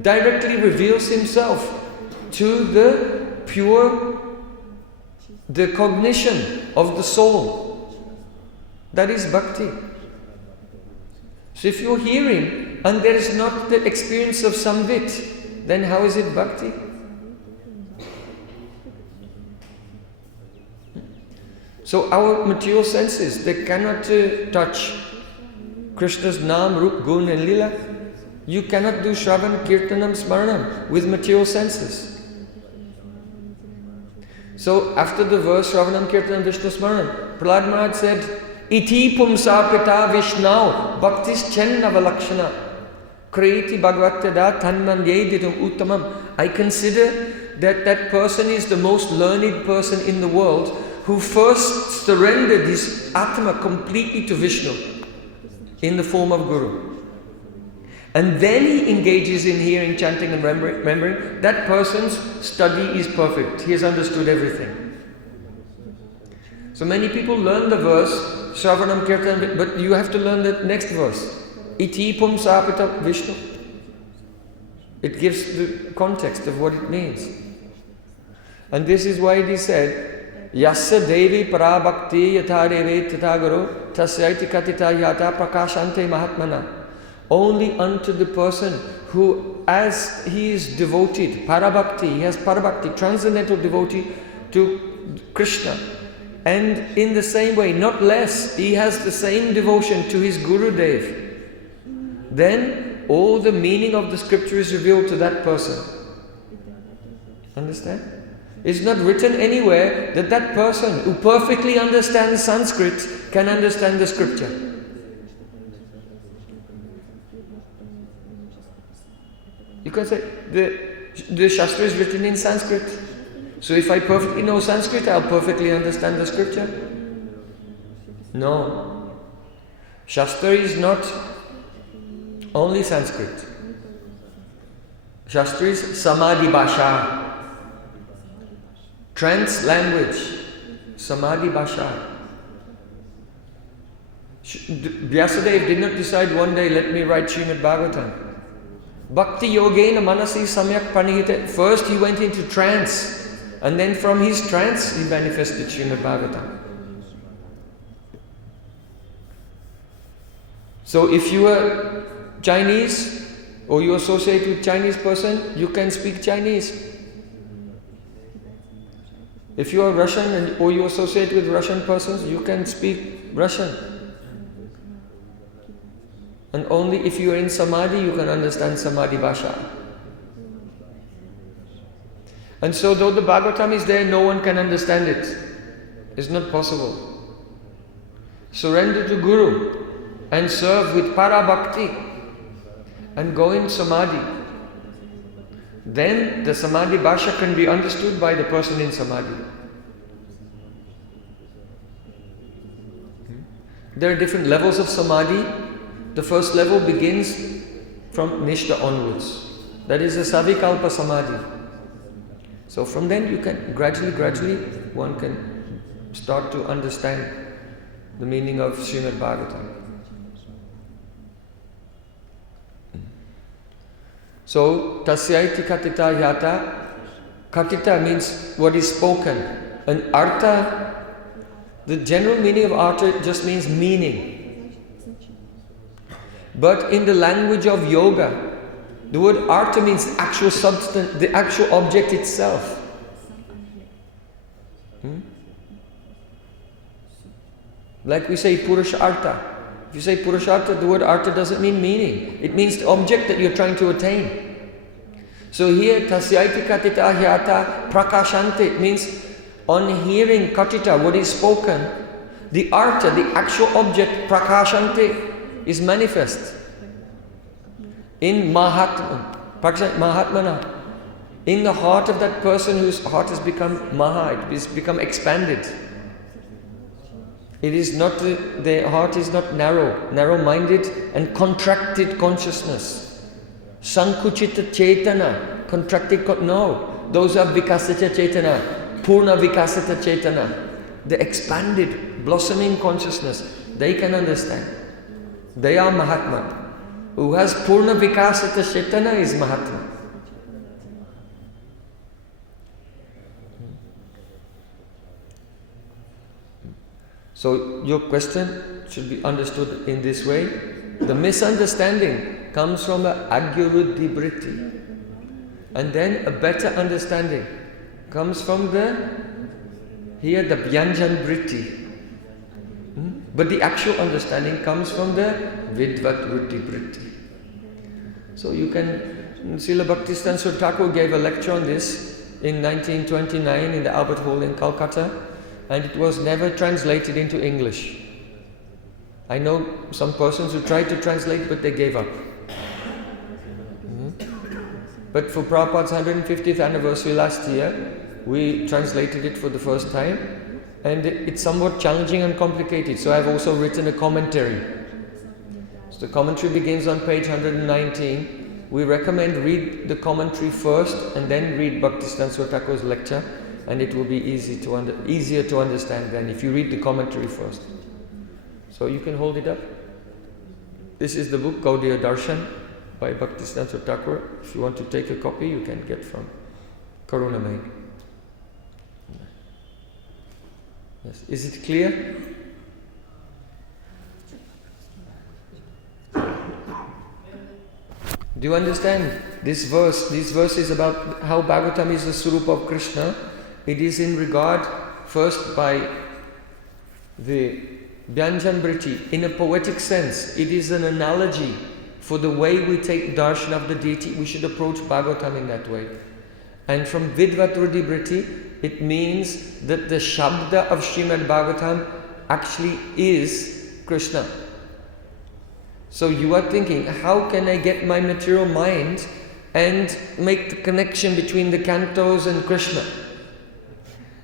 directly reveals himself to the pure, the cognition of the soul. That is bhakti. So if you're hearing and there is not the experience of Samvit, then how is it bhakti? So our material senses, they cannot touch Krishna's Naam, Rup, Gun and Lila. You cannot do Shravan, Kirtanam, Smaranam with material senses. So after the verse Shravanam, Kirtanam, Vishnu Smaranam, Prahlad Maharaj said, Iti pumsapita Vishnau bhaktis chennavalakshana kreti bhagavatada tanmanyeditum uttamam. I consider that that person is the most learned person in the world who first surrendered his Atma completely to Vishnu in the form of Guru. And then he engages in hearing, chanting and remembering. That person's study is perfect. He has understood everything. So many people learn the verse, Śravaṇam Kirtanam, but you have to learn the next verse. Iti pum sapita Vishnu. It gives the context of what it means. And this is why it is said, Yasya Devi Parabhakti Yatha Devi Tata Guru Tasyaiti Katita Yata Prakashante Mahatmana. Only unto the person who, as he is devoted, Parabhakti, he has Parabhakti, transcendental devotee to Krishna. And in the same way, not less, he has the same devotion to his Guru Dev. Then all the meaning of the scripture is revealed to that person. Understand? It's not written anywhere that that person who perfectly understands Sanskrit can understand the scripture. You can say, the Shastra is written in Sanskrit. So if I perfectly know Sanskrit, I'll perfectly understand the scripture. No. Shastra is not only Sanskrit. Shastra is samādhi bhāṣā. Trance language, samādhi bhāṣā. Vyasadeva did not decide one day, let me write Shrimad Bhagavatam. Bhakti yogena manasi samyak pranihite. First he went into trance, and then from his trance he manifested Shrimad Bhagavatam. So if you are Chinese, or you associate with Chinese person, you can speak Chinese. If you are Russian or you associate with Russian persons, you can speak Russian. And only if you are in samadhi, you can understand samadhi bhasha. And so though the Bhagavatam is there, no one can understand it. It's not possible. Surrender to Guru and serve with para bhakti and go in samadhi. Then the samadhi bhasha can be understood by the person in samadhi. There are different levels of samadhi. The first level begins from nishtha onwards. That is the savikalpa samadhi. So from then you can gradually one can start to understand the meaning of Shrimad Bhagavatam. So tasyaiti katita yata. Katita means what is spoken. And artha, the general meaning of artha just means meaning. But in the language of yoga, the word artha means actual substance, the actual object itself. Like we say purushartha. If you say purushartha, the word artha doesn't mean meaning. It means the object that you're trying to attain. So here, tasyaiti katita hyata prakashante, it means on hearing katita, what is spoken, the artha, the actual object, prakashante, is manifest. In Mahatmana, in the heart of that person whose heart has become Maha, it has become expanded. It is not, the heart is not narrow-minded and contracted consciousness. Sankuchita Chetana, contracted, no. Those are Vikasita Chetana, Purna Vikasita Chetana. The expanded, blossoming consciousness, they can understand. They are Mahatma. Who has Purna Vikasita Chetana is Mahatma. So your question should be understood in this way. The misunderstanding comes from a vidvat-bhṛti. And then a better understanding comes from the bhajan-bhṛti. But the actual understanding comes from the vidvat-bhṛti. So you can, Srila Bhaktisthana Thakur gave a lecture on this in 1929 in the Albert Hall in Calcutta, and it was never translated into English. I know some persons who tried to translate, but they gave up. But for Prabhupada's 150th anniversary last year, we translated it for the first time, and it's somewhat challenging and complicated, so I've also written a commentary. So the commentary begins on page 119. We recommend read the commentary first and then read Bhaktisthana Thakur's lecture, and it will be easier to understand then if you read the commentary first. So you can hold it up. This is the book Gaudiya Darshan by Bhaktisthana Thakur. If you want to take a copy, you can get from Karunamay. Yes. Is it clear? Do you understand this verse? This verse is about how Bhagavatam is the Swarupa of Krishna. It is in regard first by the bhajan-bhṛti. In a poetic sense, it is an analogy for the way we take darshan of the deity. We should approach Bhagavatam in that way. And from vidvat-bhṛti, it means that the shabda of Shrimad Bhagavatam actually is Krishna. So you are thinking, how can I get my material mind and make the connection between the cantos and Krishna?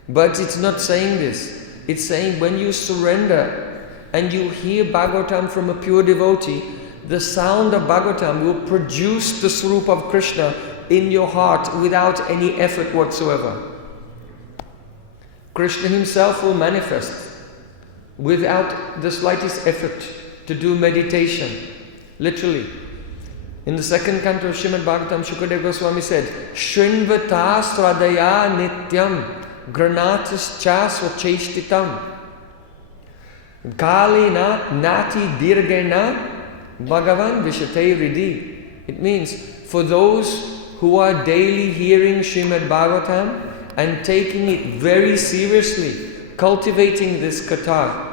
But it's not saying this. It's saying when you surrender and you hear Bhagavatam from a pure devotee, the sound of Bhagavatam will produce the Swarupa of Krishna in your heart without any effort whatsoever. Krishna himself will manifest without the slightest effort to do meditation. Literally. In the second canto of Shrimad Bhagavatam, Shukadeva Goswami said, Shrinvata sradaya nityam granatis cha svacheshtitam kalina nati dirgena bhagavan vishate ridi. It means, for those who are daily hearing Shrimad Bhagavatam and taking it very seriously, cultivating this katha,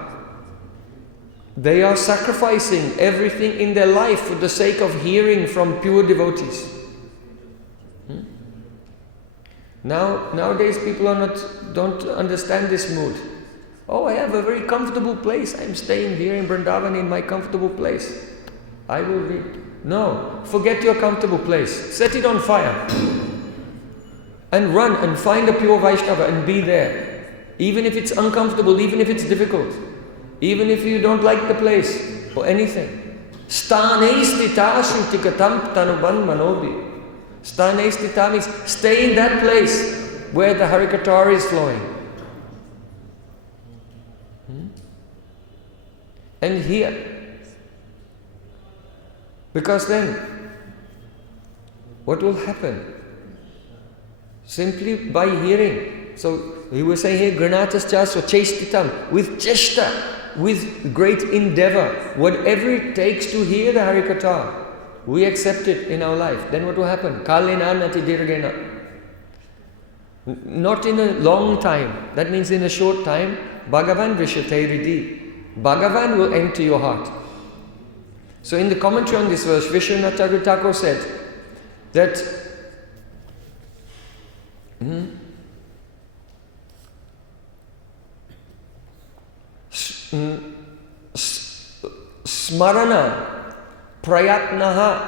They are sacrificing everything in their life for the sake of hearing from pure devotees. Nowadays people don't understand this mood. Oh, I have a very comfortable place. I'm staying here in Vrindavan in my comfortable place. I will read. No, forget your comfortable place. Set it on fire. And run and find a pure Vaishnava and be there. Even if it's uncomfortable, even if it's difficult. Even if you don't like the place or anything. Sthane stita shrutikatam tanuban manobi. Sthane stita means stay in that place where the Harikatha is flowing. And hear. Because then, what will happen? Simply by hearing. So, we were saying here, granatascha so chestitam, with chesta, with great endeavor, whatever it takes to hear the Harikatha, we accept it in our life. Then what will happen? Kalena nati dirgena. Not in a long time, that means in a short time, Bhagavan vishyate ridi. Bhagavan will enter your heart. So in the commentary on this verse, Vishwanath Thakur said that smarana prayatnaha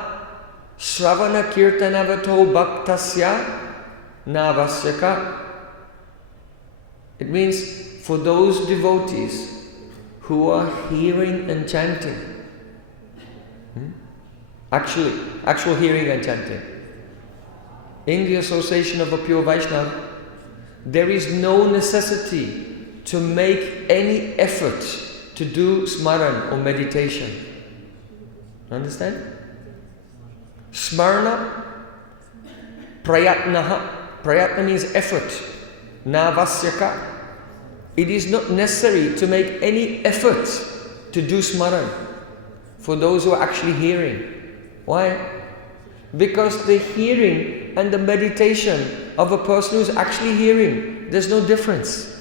śravana kirtanavato bhaktasya navasyaka. It means for those devotees who are hearing and chanting, actual hearing and chanting, in the association of a pure Vaishnava, there is no necessity to make any effort to do smaran or meditation. Understand? Smarana prayatnaha. Prayatna means effort. Navasyaka. It is not necessary to make any effort to do smaran for those who are actually hearing. Why? Because the hearing and the meditation of a person who is actually hearing, there's no difference.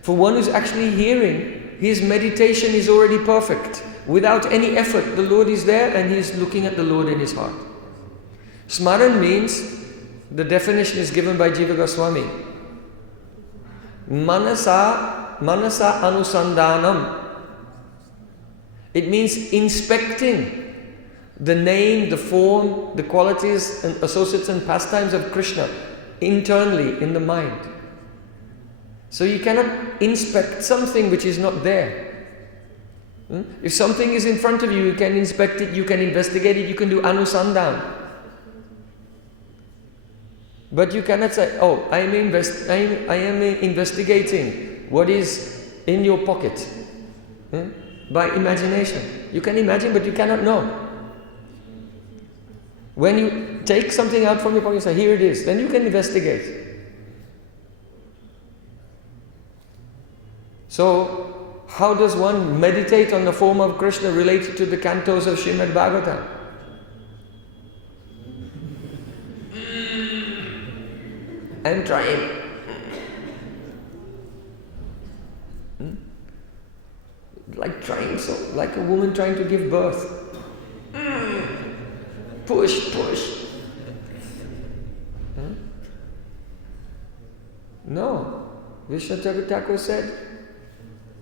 For one who's actually hearing, his meditation is already perfect. Without any effort, the Lord is there and he's looking at the Lord in his heart. Smaran means, the definition is given by Jiva Goswami. Manasa anusandhanam. It means inspecting the name, the form, the qualities and associates and pastimes of Krishna internally in the mind. So you cannot inspect something which is not there. If something is in front of you, you can inspect it, you can investigate it, you can do anusandhan. But you cannot say, oh, I am investigating what is in your pocket. By imagination. You can imagine, but you cannot know. When you take something out from your pocket and say, here it is, then you can investigate. So, how does one meditate on the form of Krishna related to the cantos of Shrimad Bhagavatam? I'm trying. Like a woman trying to give birth. Push. No. Vishwanath Thakur said,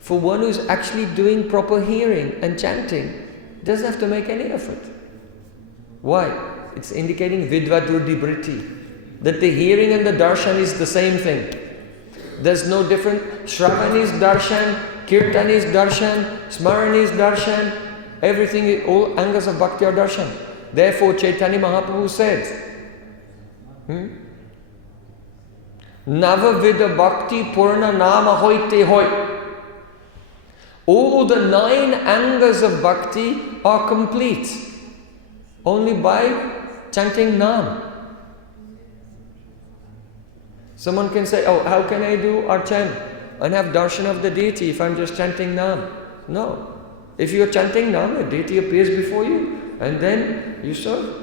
for one who's actually doing proper hearing and chanting, doesn't have to make any effort. Why? It's indicating vidvat-bhṛti, that the hearing and the darshan is the same thing. There's no different. Shravan is darshan, kirtan is darshan, smaran is darshan, everything, all angas of bhakti are darshan. Therefore Chaitanya Mahaprabhu said, Navavida bhakti purna nama hoite hoy. All the 9 angas of bhakti are complete only by chanting Nam. Someone can say, oh, how can I do archan and have darshan of the deity if I'm just chanting Nam? No. If you're chanting Nam, the deity appears before you and then you serve.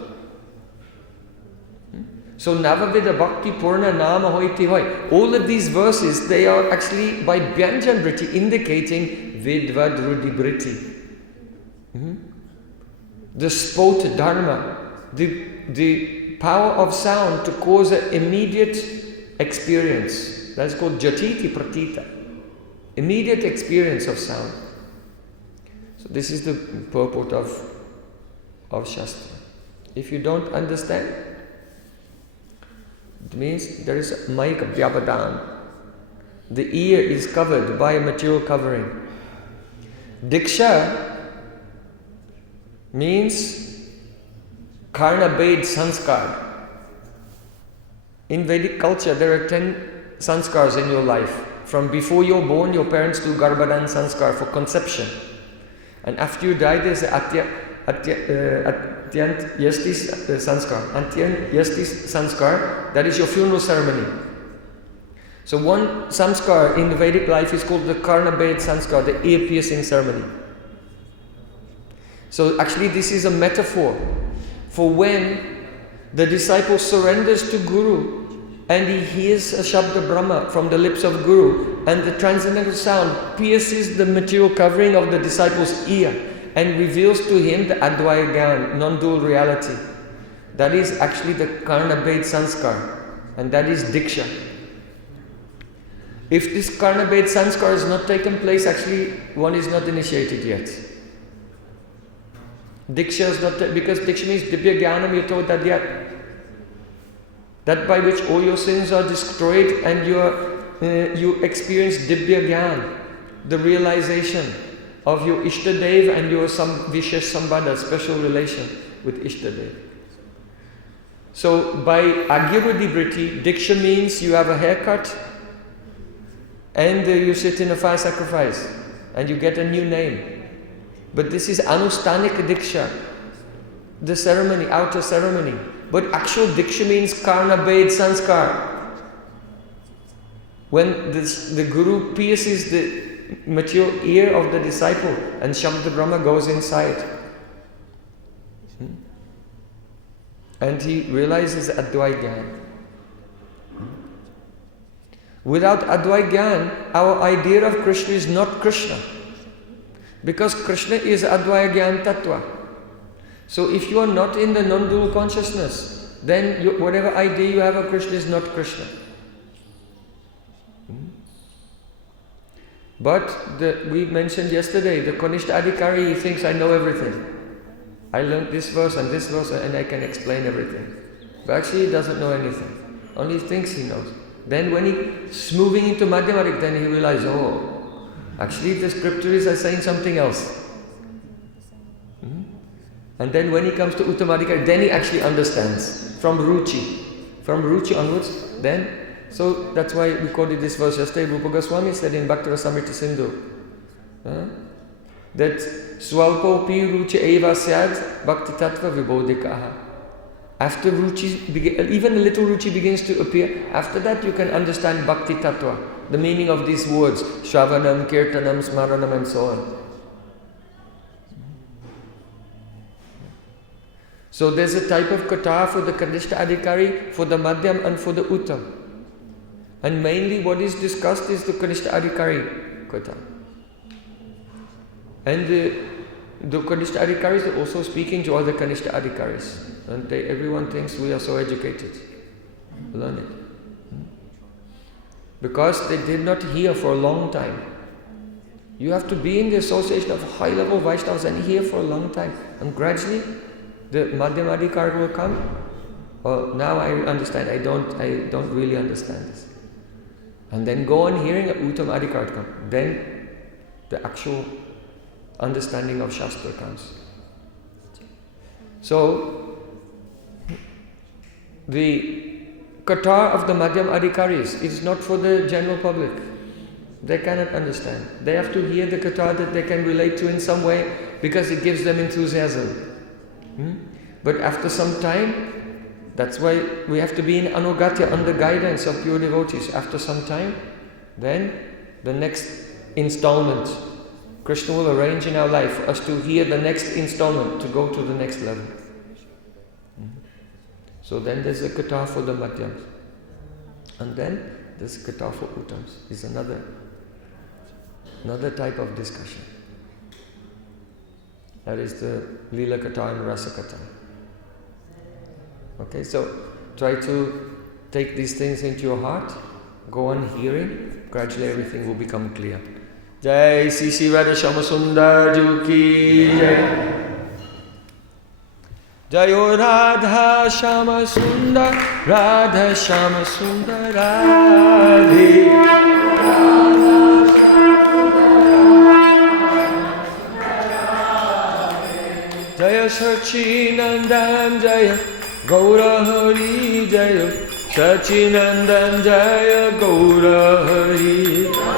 So Navavida Bhakti Purna Nama Hoiti Hoi. All of these verses, they are actually by bhajan-bhṛti indicating vidvat-bhṛti. The spota dharma, the power of sound to cause an immediate experience. That's called jatiti pratita. Immediate experience of sound. So this is the purport of Shastra. If you don't understand, it means there is maika vyavadan. The ear is covered by a material covering. Diksha means karna-based sanskar. In Vedic culture, there are 10 sanskars in your life. From before you're born, your parents do garbhadan sanskar for conception. And after you die, there's atyant yastis sanskar. Atyant yastis sanskar, that is your funeral ceremony. So one samskar in the Vedic life is called the karna-based sanskar, the ear-piercing ceremony. So actually this is a metaphor for when the disciple surrenders to Guru and he hears a Shabda Brahma from the lips of Guru, and the transcendental sound pierces the material covering of the disciple's ear and reveals to him the Advaya Gyan, non-dual reality. That is actually the Karna-based sanskar, and that is Diksha. If this Karna-based sanskar has not taken place, actually one is not initiated yet. Diksha is not, because Diksha means Dibya Jnanam Yato Dadyat. That by which all your sins are destroyed and you experience Dibya Gyan, the realization of your Ishtadev and your Vishesh Sambandha, special relation with Ishtadev. So by Agirudhi-bhṛti, Diksha means you have a haircut and you sit in a fire sacrifice and you get a new name. But this is Anustanika Diksha, the ceremony, outer ceremony. But actual Diksha means Karna-based sanskar. When the Guru pierces the material ear of the disciple and Shabda Brahma goes inside. And he realizes Advaya Gyan. Without Advaya Gyan, our idea of Krishna is not Krishna. Because Krishna is Advaya Gyan Tattva. So if you are not in the non-dual consciousness, then whatever idea you have of Krishna is not Krishna. But we mentioned yesterday, the Kanishta Adhikari, he thinks I know everything. I learned this verse and I can explain everything. But actually he doesn't know anything. Only thinks he knows. Then when he's moving into Madhyamarik, then he realizes, oh, actually the scriptures are saying something else. And then when he comes to Uttamadhikari, then he actually understands from Ruchi. From Ruchi onwards, then, so that's why we quoted this verse yesterday. Rupa Goswami said in Bhakti Rasamrita Sindhu that Swalpo pi Ruchi eva syad bhakti tattva vibodhikaha. After Ruchi, even a little Ruchi begins to appear, after that you can understand bhakti tattva, the meaning of these words, śravaṇam, kirtanam, smaranam, and so on. So there's a type of kata for the Kanishta Adhikari, for the Madhyam and for the Uttam. And mainly what is discussed is the Kanishta Adhikari kata. And the Kanishta Adhikaris are also speaking to other Kanishta Adhikaris. And everyone thinks we are so educated. Learn it. Because they did not hear for a long time. You have to be in the association of high-level Vaishnavas and hear for a long time. And gradually, the Madhyam Adhikar will come. Oh, now I understand. I don't really understand this. And then go on hearing a Uttam Adhikar come. Then the actual understanding of Shastra comes. So the kata of the Madhyam Adhikaris is not for the general public. They cannot understand. They have to hear the kata that they can relate to in some way because it gives them enthusiasm. But after some time, that's why we have to be in anugatya, under guidance of pure devotees. After some time, then the next installment, Krishna will arrange in our life for us to hear the next installment, to go to the next level. So then there's a katha for the madhyams. And then there's katha for uttams. Is another type of discussion. That is the lila katha and rasa katha. Okay, so try to take these things into your heart, go on hearing, gradually everything will become clear. Jai Sisi Radha Shama Sundar Juki Jai. Jayo Radha Shama Sundar, Radha Shama Sundar Radhe. Jaya Sachinandan Jaya Gaura Hari Jaya Sachinandan Jaya Gaura Hari.